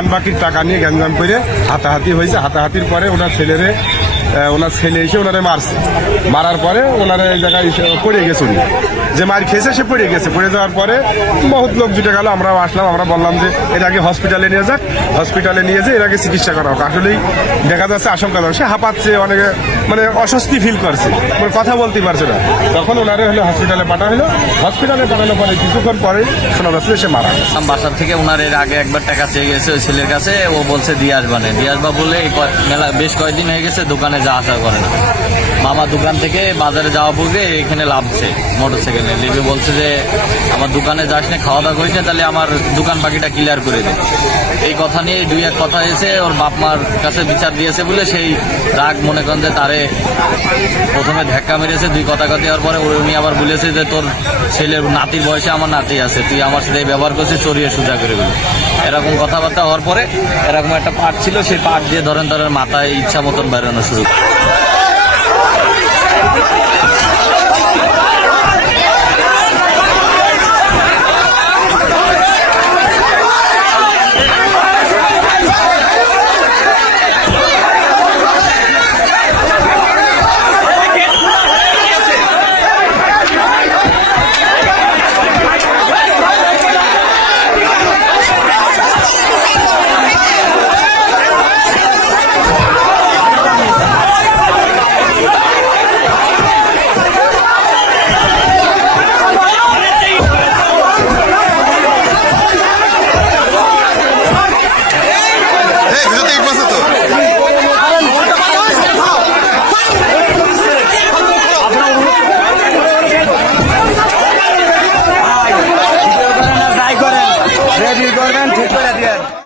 দোকান বাকির টাকা নিয়ে গ্যাঞ্জাম করে হাতাহাতি হয়েছে। হাতাহাতির পরে ওনার ছেলেরে ওনার ছেলে এসে ওনারে মারছে। মারার পরে ওনারে এই জায়গায় পড়ে গেছে উনি। যে মার খেয়েছে, সে পড়ে গেছে। পড়ে যাওয়ার পরে বহুত লোক জুটে গেল। আমরাও আসলাম, আমরা বললাম যে এর আগে হসপিটালে নিয়ে যাক। হসপিটালে নিয়ে যে এর আগে চিকিৎসা করা হোক। আসলেই দেখা যাচ্ছে আশঙ্কা সে হাঁপাচ্ছে, অনেকে মানে অস্বস্তি ফিল করছে। মানে কথা বলতে পারছে না। তখন ওনারে হলো হসপিটালে পাঠা হলো হসপিটালে পাঠানোর পরে কিছুক্ষণ পরে শোনা যাচ্ছে সে মারা গেছে। বাসার থেকে ওনার এর আগে একবার টাকা চেয়ে গেছে ওই ছেলের কাছে, ও বলছে দিয়ে আসবা না দিয়ে আসবা বলে মেলা বেশ কয়েকদিন হয়ে গেছে, দোকানে যা আসা করে না। মামা দোকান থেকে বাজারে যাওয়া পূর্বে এখানে লাভছে মোটর সাইকেলে লিপে বলছে যে, আমার দোকানে যাস না খাওয়া দাওয়া করিস না, তাহলে আমার দোকান বাকিটা ক্লিয়ার করে দে। এই কথা নিয়ে দুই এক কথা এসে ওর বাপ মার কাছে বিচার দিয়েছে বলে সেই রাগ মনে করেন যে তারে প্রথমে ধাক্কা মেরেছে, দুই কথা কথা দেওয়ার পরে উনি আবার বলেছে যে তোর ছেলের নাতির বয়সে আমার নাতি আছে, তুই আমার সাথে ব্যবহার করছিস, চড়িয়ে সোজা করে দিল এরকম কথাবার্তা হওয়ার পরে এরকম একটা পাট ছিল, সেই পাট দিয়ে ধরেন ধরেন মাথায় ইচ্ছা মতন বেরোনো শুরু করে। যাই করেন রেডি করবেন ঠিক